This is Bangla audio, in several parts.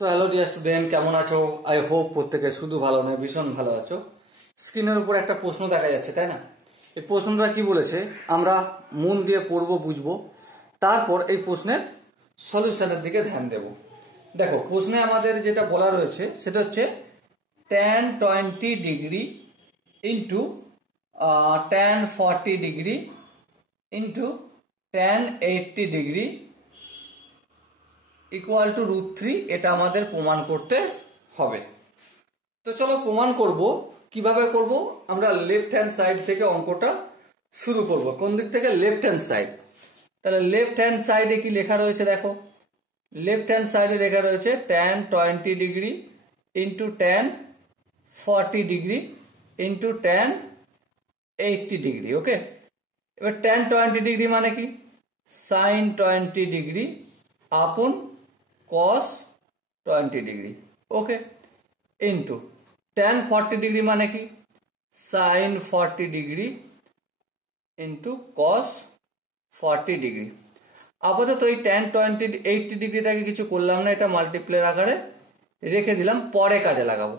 সো হ্যালো ডিয়ার স্টুডেন্ট, কেমন আছো? আই হোপ প্রত্যেকে শুধু ভালো নয় ভীষণ ভালো আছো। স্ক্রিনের উপর একটা প্রশ্ন দেখা যাচ্ছে, তাই না? এই প্রশ্নটা কি বলেছে আমরা মন দিয়ে পড়বো, বুঝবো, তারপর এই প্রশ্নের সলিউশনের দিকে ধ্যান দেব। দেখো, প্রশ্নে আমাদের যেটা বলা রয়েছে সেটা হচ্ছে tan 20 degree into tan 40 degree into tan 80 degree equal to √3। এটা আমাদের প্রমাণ করতে হবে। তো চলো প্রমাণ করব। কিভাবে করব? আমরা লেফট হ্যান্ড সাইড থেকে অঙ্কটা শুরু করব। কোন দিক থেকে? Left hand side. তাহলে লেফট হ্যান্ড সাইডে কি লেখা রয়েছে দেখো। লেফট হ্যান্ড সাইডে লেখা রয়েছে tan 20 degree into tan 40 degree into tan 80 degree. Okay, এবার tan 20 ডিগ্রি মানে কি? sin 20 degree upon cos 20 degree. Okay, into tan 40 degree মানে কি? sin 40 degree into cos 40 degree. আপাতত এই tan 80 ডিগ্রিটাকে কিছু করলাম না, এটা মাল্টিপ্লাই আকারে রেখে দিলাম, পরে কাজে লাগাবো।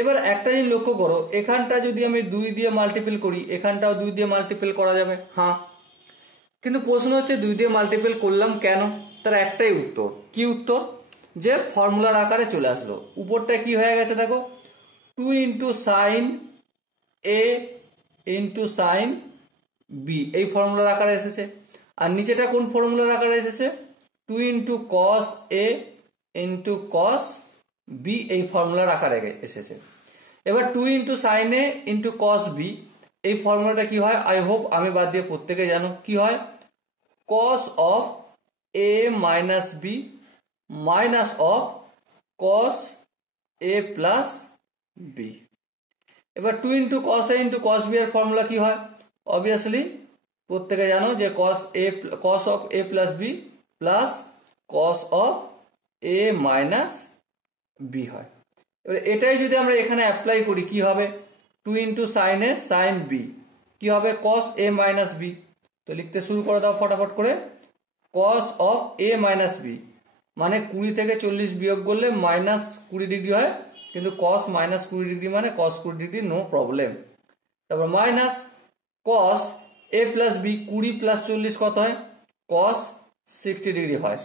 এবার একটা জিনিস লক্ষ্য করো, এখানটা যদি আমি 2 দিয়ে মাল্টিপল করি, এখানটাও 2 দিয়ে মাল্টিপল করা যাবে। হ্যাঁ, কিন্তু প্রশ্ন হচ্ছে 2 দিয়ে মাল্টিপল করলাম কেন? তার একটাই উত্তর। কি উত্তর? যে ফর্মুলার আকারে চলে আসলো। উপরটা কি হয়ে গেছে দেখো, 2 ইন্টু সাইন এ ইন্টু সাইন বি, এই ফর্মুলার আকারে এসেছে। আর নিচেটা কোন ফর্মুলার আকারে এসেছে? 2 ইন্টু কস এ ইন্টু কস বি, এই ফর্মুলার আকারে এসেছে। এবার 2 ইন্টু সাইন এ ইন্টু কস বি, এই ফর্মুলাটা কি হয়? আই হোপ আমি বাদ দিয়ে প্রত্যেকে জানো কি হয়। cos of a minus b minus of cos a plus b। এবার 2 into cos a into cos b এর ফর্মুলা কি হয়? অবভিয়াসলি প্রত্যেকে জানো যে cos of a plus b plus cos of a minus b হয়। এবার এটাই যদি আমরা এখানে অ্যাপ্লাই করি কি হবে? 2 ইন্টু সাইন এ সাইন বি কি হবে? cos a minus b। তো লিখতে শুরু করে দাও ফটাফট করে। cos of a minus b মানে 20 থেকে 40 বিয়োগ করলে -20 ডিগ্রি হয়, কিন্তু cos -20 ডিগ্রি মানে cos 20 ডিগ্রি, নো প্রবলেম। তারপর minus cos a plus b, 20 plus 40 কত হয়? cos 60 ডিগ্রি হয়।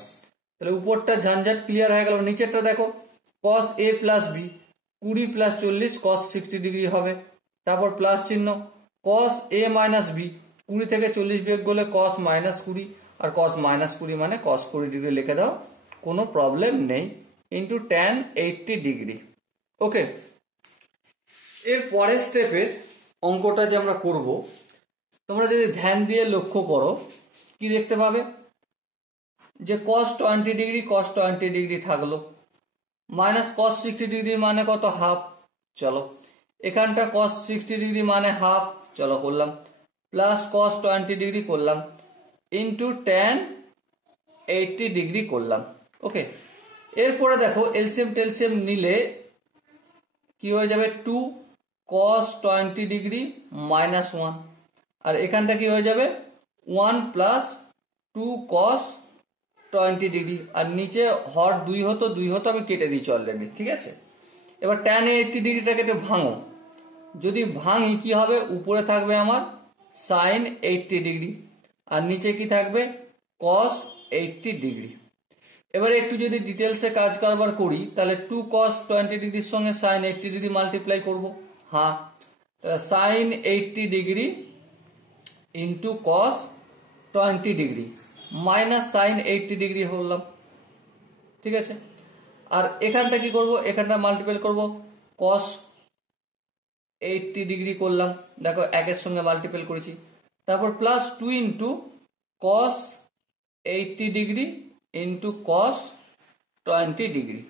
তাহলে উপরটা ঝঞ্ঝাট ক্লিয়ার হয়ে গেল। নিচেরটা দেখো, cos a plus b 20 plus 40 cos 60 degree হবে। তারপর প্লাস চিহ্ন, cos a মাইনাস বি 20 থেকে 40 বিয়োগ করলে cos -20, আর cos -20 মানে cos 20 ডিগ্রি লিখে দাও, কোনো প্রবলেম নেই, ইন্টু tan 80 ডিগ্রি। ওকে, এর পরের স্টেপের অঙ্কটা যে আমরা করব, তোমরা যদি ধ্যান দিয়ে লক্ষ্য করো কি দেখতে পাবে? যে cos 20 ডিগ্রি cos 20 ডিগ্রি থাকলো, মাইনাস cos 60 ডিগ্রি মানে কত? হাফ। চলো, এখানটা cos 60 ডিগ্রি মানে হাফ, চলো করলাম, প্লাস cos 20 ডিগ্রি করলাম, ইন্টু tan 80 ডিগ্রি করলাম। ওকে, এরপরে দেখো এলসিএম টেলসিএম নিলে কি হয়ে যাবে? 2 cos 20 ডিগ্রি মাইনাস 1, আর এখানটা কি হয়ে যাবে? 1 প্লাস 2 cos 20 ডিগ্রি, আর নিচে হর 2 হতো, 2 হতো, আমি কেটে দিচ্ছি অলরেডি, ঠিক আছে? এবার tan 80 ডিগ্রিটা কেটে ভাঙো। যদি ভাঙি কি হবে? উপরে থাকবে আমার sin 80 ডিগ্রি, আর নিচে কি থাকবে? cos 80 degree. এবারে একটু যদি ডিটেলসে কাজ কারবার করি, তাহলে 2 cos 20 ডিগ্রির সঙ্গে sin 80 ডিগ্রি মাল্টিপ্লাই করবো। হ্যাঁ, sin 80 degree into cos 20 degree minus sin 80 degree হলাম, ঠিক আছে? আর এখানটা কি করব? এখানটা মাল্টিপ্লাই করব, cos 80 ডিগ্রি করলাম, দেখো একের সঙ্গে মাল্টিপ্লাই করেছি। তারপর plus 2 into cos 80 degree into cos 20 degree.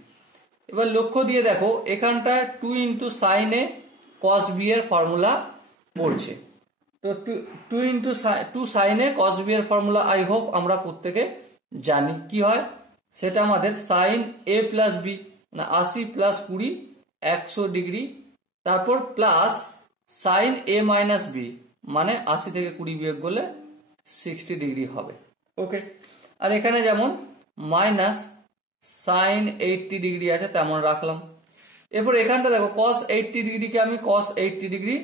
এবার লক্ষ্য দিয়ে দেখো এখানটায় 2 ইন্টু সাইন এ cos b এর ফর্মুলা পড়ছে। তো 2 ইন্টু 2 সাইন এ cos b এর ফর্মুলা আই হোপ আমরা প্রত্যেকে জানি কি হয়। সেটা আমাদের সাইন a প্লাস বি মানে 80 প্লাস 20 100 ডিগ্রি, তারপর plus sine a minus b মানে 80 থেকে 20 বিয়োগ করলে 60 ডিগ্রি হবে। ওকে, আর এখানে যেমন মাইনাস সাইন 80 ডিগ্রি আছে তেমন রাখলাম। এরপর এখানটা দেখো cos 80 ডিগ্রিকে আমি cos 80 ডিগ্রি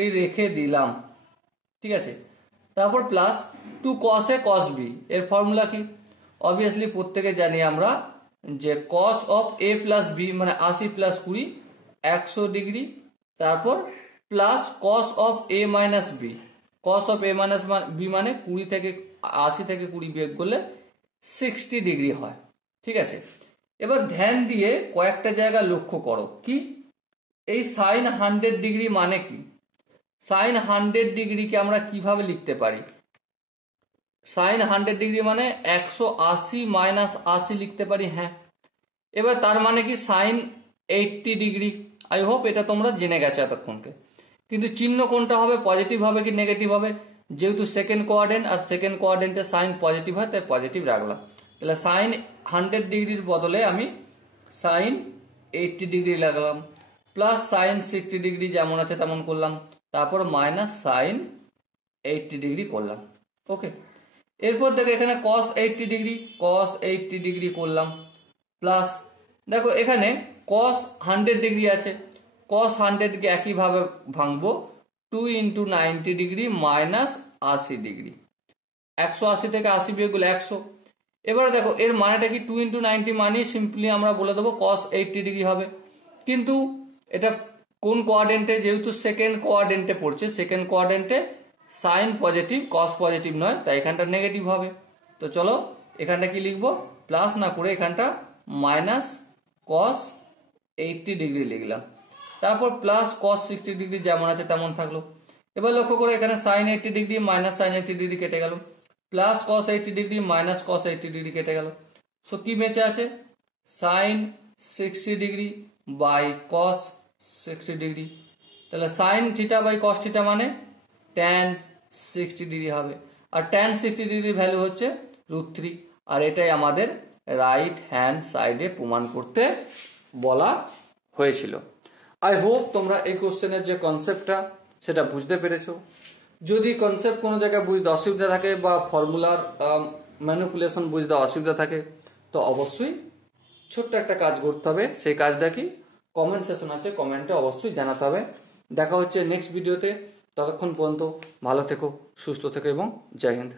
এই রেখে দিলাম, ঠিক আছে। তারপর plus 2 cos a cos b, এর ফর্মুলা কি? অবভিয়াসলি প্রত্যেকে জানি আমরা যে cos of a plus b মানে 80 প্লাস 20 100 ডিগ্রি, তারপর plus cos of a minus b, cos of a minus b মানে 20 থেকে 80 থেকে 20 বিয়োগ করলে 60 ডিগ্রি হয়, ঠিক আছে। এবার ধ্যান দিয়ে কয়েকটা জায়গা লক্ষ্য করো। কি এই সাইন 100 ডিগ্রি মানে কি? সাইন 100 ডিগ্রিকে আমরা কিভাবে লিখতে পারি? সাইন 100 ডিগ্রি মানে 180 মাইনাস 80 লিখতে পারি, হ্যাঁ। এবার তার মানে কি সাইন 80 ডিগ্রি। আই হোপ এটা তোমরা জেনে গেছো এতক্ষণকে। কিন্তু চিহ্ন কোনটা হবে, পজিটিভ হবে কি নেগেটিভ হবে? যেহেতু সেকেন্ড কোয়াড্রেন্ট আর সেকেন্ড কোয়াড্রেন্টে সাইন পজিটিভ হয় তাই পজিটিভ রাখলাম। তাহলে সাইন 100 ডিগ্রির বদলে আমি সাইন 80 ডিগ্রি লাগলাম, প্লাস সাইন 60 ডিগ্রি যেমন আছে তেমন করলাম, তারপর মাইনাস সাইন 80 ডিগ্রি করলাম, ওকে। এরপর দেখো এখানে cos 80 ডিগ্রি, cos 80 ডিগ্রি করলাম, প্লাস দেখো এখানে cos 100 ডিগ্রি আছে, cos 100 কে একইভাবে ভাঙবো 2 ইন্টু 90 ডিগ্রি মাইনাস 80 ডিগ্রি, 180 থেকে 80 বিয়োগ করলে 100। এবার দেখো এর মানেটা কি? 2 ইন্টু 90 মানে সিম্পলি আমরা বলে দেবো cos 80 ডিগ্রি হবে। কিন্তু এটা কোন কোয়াড্রেন্টে? যেহেতু সেকেন্ড কোয়াড্রেন্টে পড়ছে, সেকেন্ড কোয়াড্রেন্টে সাইন পজিটিভ কস পজিটিভ নয়, তাই এখানটা নেগেটিভ হবে। তো চলো এখানটা কি লিখবো, প্লাস না করে এখানটা মাইনাস কস 80 ডিগ্রি লিখলাম, তারপর প্লাস কস 60 ডিগ্রি যেমন আছে তেমন থাকলো। এবার লক্ষ্য করে এখানে sine 80 degree minus sine 80 degree কেটে গেল, plus cos 80 degree minus cos 80 degree কেটে গেল। সো কি বেঁচে আছে? Sine 60 degree by cos 60 degree. তাহলে sine theta by cos theta মানে ট্যান 60 ডিগ্রি হবে, আর ট্যান 60 ডিগ্রি ভ্যালু হচ্ছে √3, আর এটাই আমাদের রাইট হ্যান্ড সাইডে প্রমাণ করতে বলা হয়েছিল। আই হোপ তোমরা এই কোশ্চেনের যে কনসেপ্টটা সেটা বুঝতে পেরেছো। যদি কনসেপ্ট কোনো জায়গায় বুঝতে অসুবিধা থাকে বা ফর্মুলার ম্যানিপুলেশন বুঝতে অসুবিধা থাকে তো অবশ্যই ছোট্ট একটা কাজ করতে হবে। সেই কাজটা কি? কমেন্ট সেকশন আছে, কমেন্টে অবশ্যই জানাতে হবে। দেখা হচ্ছে নেক্সট ভিডিওতে, ততক্ষণ পর্যন্ত ভালো থেকো, সুস্থ থেকো এবং জয় হিন্দ।